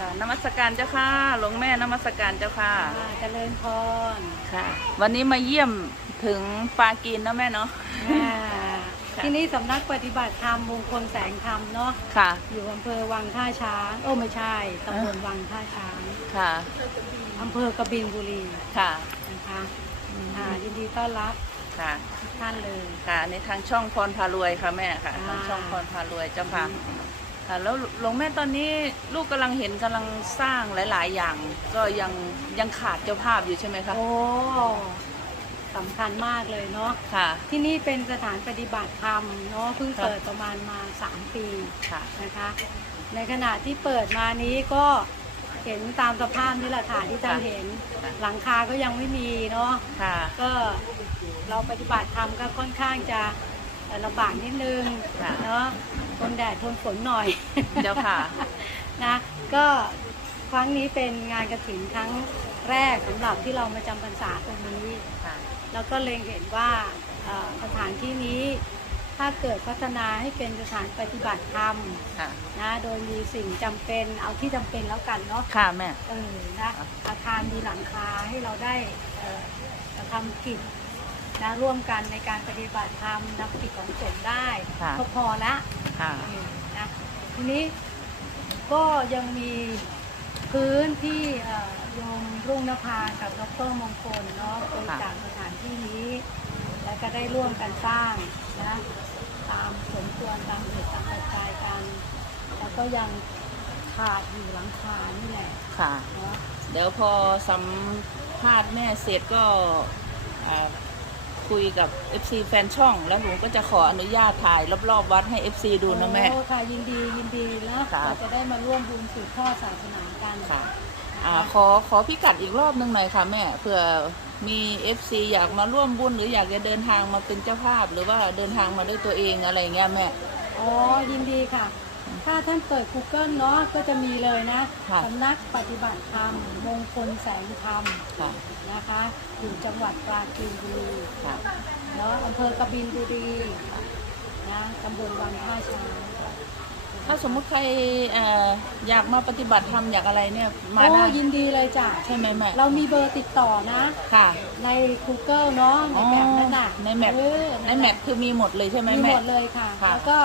ค่ะนมัสการเจ้าค่ะหลวงแม่นมัสการเจ้าค่ะอ่าเจริญพรค่ะ วันนี้มาเยี่ยมถึงปลากีนนะแม่เนาะ อ่าค่ะ ที่นี่สำนักปฏิบัติธรรมมงคลแสงธรรมเนาะค่ะ อยู่อำเภอวังท่าช้างโอ้ไม่ใช่ตำบลวังท่าช้างค่ะอำเภอกบินบุรีค่ะนะคะอ่ายินดีต้อนรับค่ะทุกท่านเลย ค่ะในทางช่องพรพารวยค่ะแม่ค่ะอ่าทางช่องพรพารวยเจ้าค่ะ ค่ะแล้วหลวงแม่ตอนนี้ลูกกำลังเห็นกำลังสร้างหลาย ๆ อย่าง ก็ยังยังขาดเจ้าภาพอยู่ใช่ไหมคะโอ้สำคัญมากเลยเนาะค่ะ ที่นี่เป็นสถานปฏิบัติธรรมเนาะเพิ่งครับเปิดประมาณมา 3 ปีค่ะนะคะ ในขณะที่เปิดมานี้ก็เห็นตามสภาพนี่แหละค่ะที่ท่านค่ะเห็นค่ะหลังคาก็ยังไม่มีเนาะค่ะ ก็เราปฏิบัติธรรมก็ค่อนข้างจะลำบากนิดนึงค่ะ เนาะ ทนแดดทนฝนหน่อย เจ้าค่ะ นะก็ครั้งนี้เป็นงานกระถินครั้งแรกสำหรับที่เรามาจำพรรษาตรงนี้ ค่ะ แล้วก็เล็งเห็นว่าเอ่อสถานที่นี้ถ้าเกิดพัฒนาให้เป็นสถานปฏิบัติธรรมค่ะ นะโดยมีสิ่งจำเป็นเอาที่จำเป็นแล้วกันเนาะ ค่ะแม่ เออนะอาคารมีหลังคาให้เราได้เอ่อทำกิจ นะร่วมกันในการปฏิบัติธรรมนำกิจของสงฆ์ได้ค่ะ ก็พอละค่ะเออนะทีนี้ก็ยังมีพื้นที่เอ่อโยมรุ่งนภากับดรมงคลเนาะบริจาคสถานที่นี้ แล้วก็ได้ร่วมกันสร้างนะตามสมควรตามเหตุตามปัจจัยกัน แล้วก็ยังขาดอยู่หลังคานี่แหละค่ะ เนาะ เดี๋ยวพอสัมภาษณ์แม่เสร็จก็อ่า คุยกับ FC แฟนช่อง แล้วหนูก็จะขออนุญาตถ่ายรอบๆวัดให้ FC ดูนะแม่ โอ้ค่ะยินดียินดีนะค่ะ เราจะได้มาร่วมบุญสืบทอดศาสนากันค่ะอ่าขอขอพิกัดอีกรอบนึงหน่อยค่ะแม่เผื่อมี FC อยากมาร่วมบุญหรืออยากจะเดินทางมาเป็นเจ้าภาพ หรือว่าเดินทางมาด้วยตัวเองอะไรอย่างเงี้ยแม่ อ๋อยินดีค่ะ ถ้าท่านเปิด Google เนาะก็จะมีเลยนะค่ะ สำนักปฏิบัติธรรมมงคลแสงธรรมค่ะ นะคะ อยู่จังหวัดปราจีนบุรีค่ะ เนาะอำเภอกบินบุรีนะตำบลวังท่าช้างถ้าสมมุติใครเอ่ออยากมาปฏิบัติธรรมอยากอะไรเนี่ยมาโอ้ได้ยินดีเลยจ้ะใช่ไหมแม่เรามีเบอร์ติดต่อนะ ค่ะ ใน Google เนาะในแมปนั่นน่ะในแมป เออในแมปคือมีหมดเลยใช่ไหมมีแม่หมดเลยค่ะ ค่ะ แล้วก็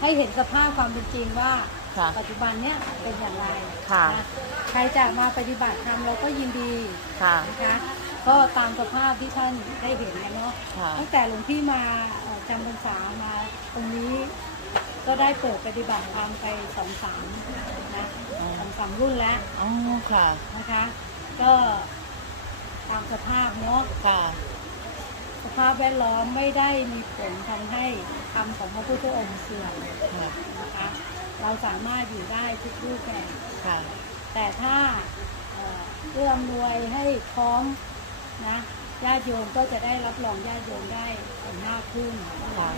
ให้เห็นสภาพความเป็นจริงว่า ค่ะปัจจุบันเนี้ยเป็นอย่างไรค่ะนะใครจะมาปฏิบัติธรรมเราก็ยินดีค่ะ นะคะก็ตามสภาพที่ท่านได้เห็นนะเนาะ ค่ะ ตั้งแต่หลวงพี่มาเอ่อจำพรรษามาตรงนี้ก็ได้เปิดปฏิบัติธรรมไปสองสามนะสองสามรุ่นแล้วอ๋อ ค่ะ นะคะ ก็ตามสภาพเนาะค่ะส ภาพแวดล้อมไม่ได้มีผลทำให้คำของพระพุทธองค์เสื่อมนะคะเราสามารถอยู่ได้ทุกรูปแบบค่ะแต่ถ้าเอื้อมรวยให้พร้อมนะญาติโยมก็จะได้รับรองญาติโยมได้หน้ากขึ้นค่ะ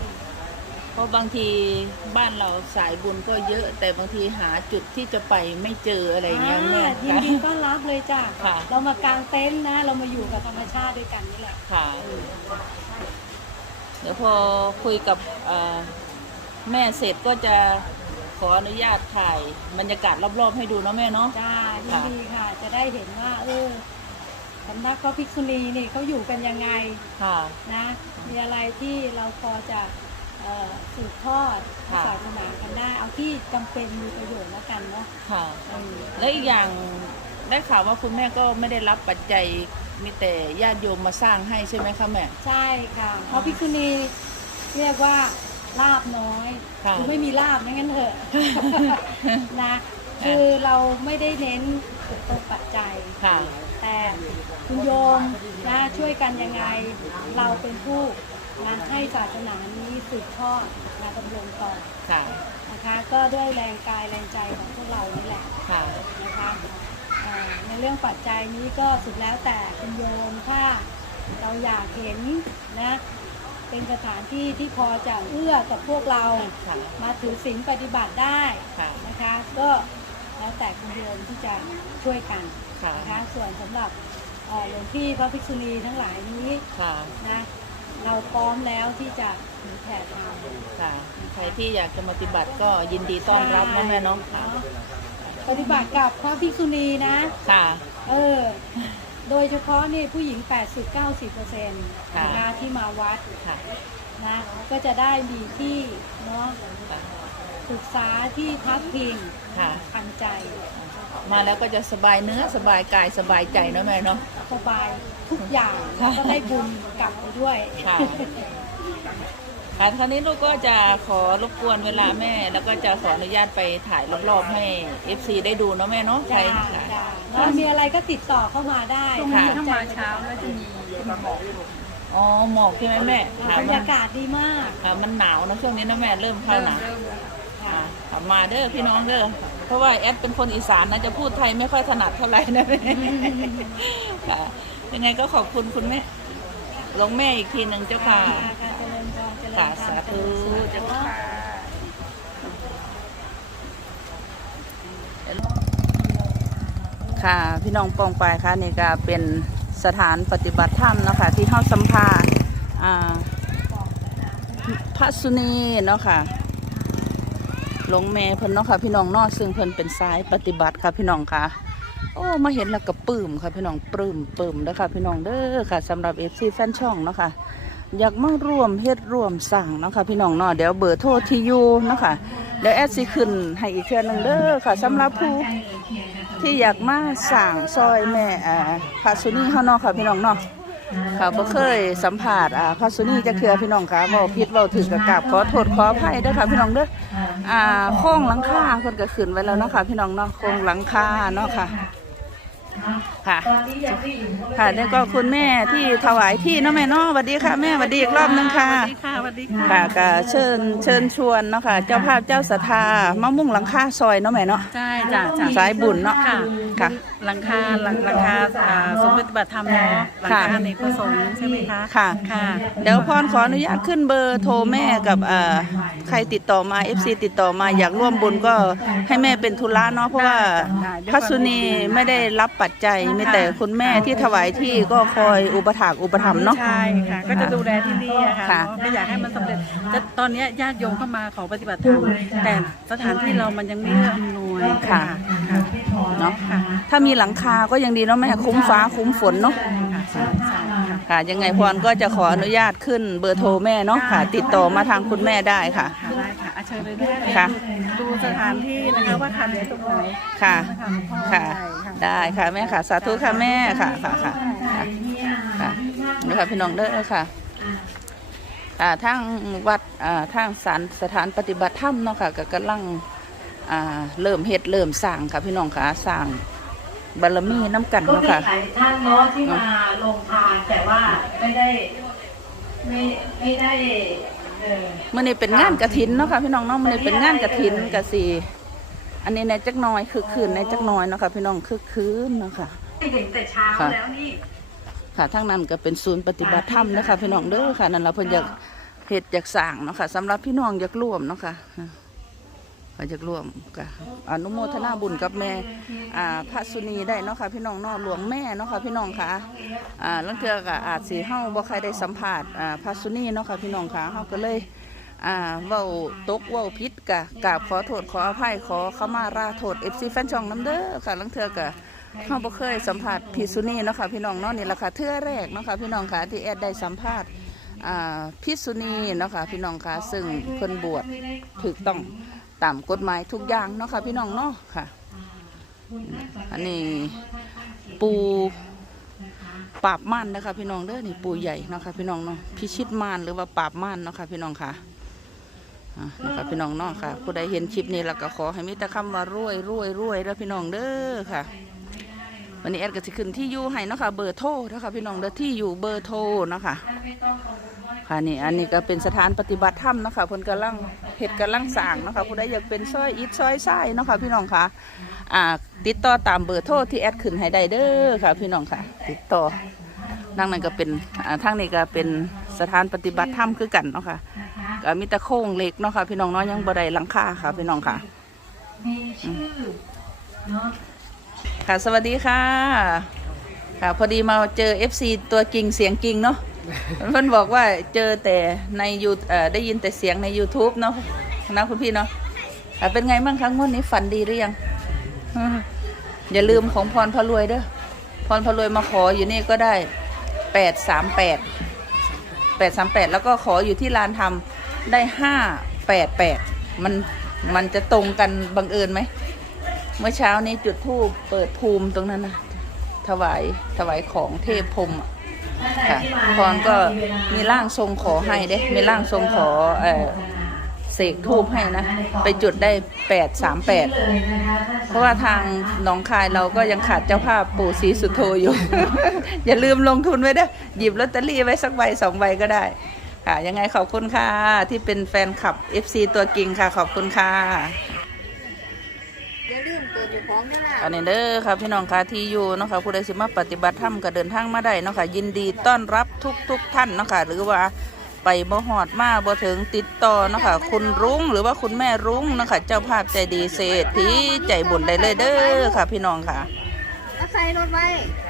เพราะบางทีบ้านเราสายบุญก็เยอะ แต่บางทีหาจุดที่จะไปไม่เจออะไรอย่างเงี้ยแม่อ่ายินดีต้อนรับเลยจ้ะค่ะ เรามากางเต็นท์นะ เรามาอยู่กับธรรมชาติด้วยกันนี่แหละค่ะเออเดี๋ยวพอคุยกับเอ่อแม่เสร็จก็จะขออนุญาตถ่ายบรรยากาศรอบๆให้ดูเนาะแม่เนาะจ้ายินดีค่ะ จะได้เห็นว่าเออสำนักพระภิกษุณีนี่เขาอยู่กันยังไงค่ะนะ มีอะไรที่เราพอจะเอ่อ สืบทอดค่ะศาสนากันได้ เอาที่จำเป็นมีประโยชน์แล้วกันเนาะค่ะเออแล้วอีกอย่างได้ข่าวว่าคุณแม่ก็ไม่ได้รับปัจจัยมีแต่ญาติโยมมาสร้างให้ใช่ไหมคะแม่ ใช่ค่ะเพราะภิกษุณีเรียกว่าลาบน้อยค่ะคือไม่มีลาบนั่นงั้นเถอะนะคือเราไม่ได้เน้นตรงปัจจัยค่ะแต่คุณโยมนะช่วยกันยังไง เราเป็นผู้ นะให้ศาสนานี้สืบทอดนะดำรงต่อค่ะ นะคะก็ด้วยแรงกายแรงใจของพวกเรานี่แหละค่ะ นะคะเอ่อในเรื่องปัจจัยนี้ก็สุดแล้วแต่คุณโยมถ้าเราอยากเห็นนะเป็นสถานที่ที่พอจะเอื้อกับพวกเราค่ะ มาถือศีลปฏิบัติได้ค่ะ นะคะก็แล้วแต่คุณโยมที่จะช่วยกันค่ะ นะคะส่วนสำหรับเอ่อหลวงพี่พระภิกษุณีทั้งหลายนี้ ค่ะ นะ เราพร้อมแล้วที่จะถือแผ่ทานค่ะใครที่อยากจะมาปฏิบัติก็ยินดีต้อนรับนะแม่เนาะเนาะปฏิบัติกับพระภิกษุณีนะ ค่ะ เออ โดยเฉพาะนี่ผู้หญิง 80-90%เปอร์เซ็นต์ค่ะนะคะที่มาวัดค่ะ นะก็จะได้มีที่เนาะศึกษาที่พักพิงค่ะพันใจ มาแล้วก็จะสบายเนื้อสบายกายสบายใจเนอะแม่เนาะ สบายทุกอย่างค่ะแล้วก็ได้บุญกลับไปด้วย ค่ะ ค่ะคราวนี้ลูกก็จะขอรบกวนเวลาแม่ แล้วก็จะขออนุญาตไปถ่ายรอบๆให้ FC ได้ดูเนาะแม่เนาะใครจ้าค่ะ จ้าแล้วมีอะไรก็ติดต่อเข้ามาได้ช่วงนี้สนใจอ๋อหมอกใช่ไหมแม่ค่ะบรรมันยากาศดีมาก ค่ะมันหนาวนะช่วงนี้นะแม่เริ่มเข้าหนาวค่ะค่ะ มาเด้อพี่น้องเด้อเพราะว่าแอดเป็นคนอีสานนะจะพูดไทยไม่ค่อยถนัดเท่าไหร่นะแม่ค่ะยังไงก็ขอบคุณคุณแม่หลวงแม่อีกทีหนึ่งเจ้าค่ะการเจริญพรเจริญค่ะสาธุเจ้าค่ะค่ะพี่น้องปองไปค่ะนี่ก็เป็นสถานปฏิบัติธรรมเนาะค่ะที่เฮาสัมภาษณ์พระสุนีเนาะค่ะ หลวงแม่เพิ่นเนาะค่ะ พี่น้องเนอซึ่งเพิ่นเป็นสายปฏิบัติค่ะพี่น้องค่ะ โอ้มาเห็นแล้วก็ปลื้มค่ะพี่น้องปลื้มปลื้มเด้อค่ะพี่น้องเด้อค่ะสำหรับ FC แฟนช่องเนาะค่ะอยากมาร่วมเฮ็ดร่วมสั่งเนาะค่ะพี่น้องเนาะเดี๋ยวเบอร์โทรที่อยู่เนาะค่ะเดี๋ยวแอดสิขึ้นให้อีกเทื่อนึงเด้อค่ะสำหรับผู้ที่อยากมาสั่งซอยแม่อ่าพาสุนีเฮาเนาะค่ะพี่น้องเนาะ ค่ะบ่เคยสัมผัสอ่าพาสุนีจะเคือพี่น้องค่ะเว้าผิดเว้าถึงกะกราบขอโทษขออภัยเด้อค่ะพี่น้องเด้ออ่าโค้งหลังคาเพิ่นก็ขึ้นไว้แล้วเนาะค่ะพี่น้องเนาะโค้งหลังคาเนาะค่ะ ค่ะ ค่ะนี่ก็คุณแม่ที่ถวายที่เนาะแม่เนาะสวัสดีค่ะ แม่สวัสดีอีกรอบนึงค่ะสวัสดีค่ะสวัสดีค่ะค่ะก็เชิญเชิญชวนเนาะค่ะ เจ้าภาพเจ้าศรัทธามามุ่งหลังคาซอยเนาะแม่เนาะ ใช่จ้ะจ้ะสายบุญเนาะค่ะค่ะ หลังคาหลังหลังคาอ่าสมปฏิบัติธรรมเนาะหลังค่ะคาในประสงค์ใช่ไหมคะค่ะ ค่ะ เดี๋ยวพรขออนุญาตขึ้นเบอร์โทรแม่กับเอ่อใครติดต่อมา FC ติดต่อมาอยากร่วมบุญก็ให้แม่เป็นธุระเนาะเพราะว่าพระสุนีไม่ได้รับปัจจัยมีแต่คุณแม่ที่ถวายที่ก็คอยอุปถากอุปถัมภ์เนาะ ใช่ค่ะ ก็จะดูแลที่นี่อะค่ะค่ะเนาะก็อยากให้มันสำเร็จแต่ตอนเนี้ยญาติโยมเข้ามาขอปฏิบัติธรรมแต่สถานที่เรามันยังไม่เอื้ออำนวยค่ะ ค่ะ เนาะถ้ามีหลังคาก็ยังดีเนาะแม่คุ้มฟ้าคุ้มฝนเนาะค่ะใช่ใช่ค่ะค่ะยังไงพรก็จะขออนุญาตขึ้นเบอร์โทรแม่เนาะค่ะ ติดต่อมาทางคุณแม่ได้ค่ะค่ะได้ค่ะอาเชิญเลยด้วยค่ะดูสถานที่นะคะว่าขาดเหลือตรงไหนค่ะนะคะหลวงพ่อค่ะได้ค่ะ ได้ค่ะแม่ค่ะ สาธุค่ะแม่ค่ะค่ะค่ะค่ะค่ะนี่ค่ะพี่น้องเด้อค่ะอ่าทางวัดอ่าทางสารสถานปฏิบัติธรรมเนาะค่ะก็กำลังอ่า เริ่มเฮ็ดเริ่มสร้างค่ะพี่น้องค่ะสร้างบารมีน้ำกันก็เนาะมีค่ะ หลายท่านเนาะที่มาลงทานแต่ว่าไม่ได้ ไม่ไม่ได้เออ มื่อนี้เป็นงานกระถินเนาะค่ะพี่น้องเนาะมื่อนี้เป็นงานกระถินกะสีอันนี้ในจักหน้อยคือคืนในจักหน้อยเนาะค่ะพี่น้องคือคืนเนาะค่ะเห็นแต่เช้าค่ะ แล้วนี่ ค่ะทั้งนั้นก็เป็นศูนย์ปฏิบัติธรรมเนาะคะพี่น้องเด้อค่ะนั่นเราเพิ่นอยากเฮ็ดอยากสร้างเนาะค่ะสำหรับพี่น้องอยากร่วมเนาะค่ะ ก็อยากร่วมก็อนุโมทนาบุญกับแม่อ่าพระสุนีได้เนาะค่ะพี่น้องเนาะหลวงแม่เนาะค่ะพี่น้องค่ะอ่าลังเทือก็อาจสิเฮาบ่ใครได้สัมภาษณ์อ่าพระสุนีเนาะค่ะพี่น้องค่ะเฮาก็เลยอ่าเว้าตกเว้าผิดกะกราบขอโทษขออภัยขอเข้ามาราโทษ FC แฟนช่องน้ำเด้อค่ะลังเทือก็เราบ่เคยสัมผัสพี่สุนีเนาะค่ะพี่น้องเนาะนี่แหละค่ะเทื่อแรกเนาะค่ะพี่น้องค่ะที่แอดได้สัมภาษณ์อ่าพี่สุนีเนาะค่ะพี่น้องค่ะซึ่งเพิ่นบวชถูกต้อง ตามกฎหมายทุกอย่างเนาะค่ะพี่น้องเนาะค่ะ อันนี้ปูปราบม่านนะคะพี่น้องเด้อนี่ปูใหญ่เนาะค่ะพี่น้องเนาะพิชิตม่านหรือว่าปราบม่านเนาะค่ะพี่น้องค่ะอ่านะคะพี่น้องเนาะค่ะ ผู้ใดเห็นคลิปนี้แล้วก็ขอให้มีแต่คำว่ารวยรวยรวยแล้วพี่น้องเด้อค่ะ วันนี้แอดก็จะขึ้นที่อยู่ให้เนาะค่ะเบอร์โทรนะคะพี่น้องเด้อที่อยู่เบอร์โทรเนาะค่ะ ค่ะนี่อันนี้ก็เป็นสถานปฏิบัติธรรมนะคะเพิ่นกำลังเฮ็ดกำลังสร้างนะคะผู้ใดอยากเป็นซอยอิฐซอยทรายเนาะค่ะพี่น้องค่ะอ่าติดต่อตามเบอร์โทรที่แอดขึ้นให้ได้เด้อค่ะพี่น้องค่ะ ติดต่อนั่งนั้นก็เป็นอ่าทางนี้ก็เป็นสถานปฏิบัติธรรมคือกันเนาะค่ะก็มีแต่โค้งเหล็กเนาะค่ะพี่น้องเนาะยังบ่ได้หลังคาค่ะพี่น้องค่ะมีชื่อเนาะค่ะสวัสดีค่ะ ค่ะพอดีมาเจอ FC ตัวจริงเสียงจริงเนาะ เพื่อนบอกว่าเจอแต่ในยูได้ยินแต่เสียงใน YouTube เนาะนะคุณพี่เนาะค่ะเป็นไงบ้างคะงวดนี้ฝันดีหรือยังอย่าลืมของพรพรวยเด้อพรพรวยมาขออยู่นี่ก็ได้แปดสามแปดแปดสามแปดแล้วก็ขออยู่ที่ลานทำได้ห้าแปดแปดมันมันจะตรงกันบังเอิญไหม เมื่อเช้านี้จุดธูปเปิดภูมิตรงนั้นนะถวายถวายของเทพพรมอะ ค่ะพรก็มีร่างทรงขอให้เด้ มีร่างทรงขอเออเสกทูบให้นะ ไปจุดได้แปดสามแปดเพราะว่าทางหนองคายเราก็ยังขาดเจ้าภาพปู่ศรีสุโธอยู่ อย่าลืมลงทุนไว้เด้หยิบลอตเตอรี่ไว้สักใบสองใบก็ได้ ค่ะ ยังไงขอบคุณค่ะ ที่เป็นแฟนคลับ FC ตัวจริงค่ะ ขอบคุณค่ะ ของนี่ล่ะอันนี้เด้อค่ะพี่น้องค่ะที่อยู่เนาะค่ะผู้ใดสิมาปฏิบัติธรรมก็เดินทางมาได้เนาะค่ะยินดีต้อนรับทุกทุกๆท่านเนาะค่ะหรือว่าไปบ่หอดมาบ่ถึงติดต่อเนาะค่ะคุณรุ้งหรือว่าคุณแม่รุ้งเนาะค่ะเจ้าภาพใจดีเศรษฐีใจบุญได้เลยเด้อค่ะพี่น้องค่ะเอาใส่รถไว้ค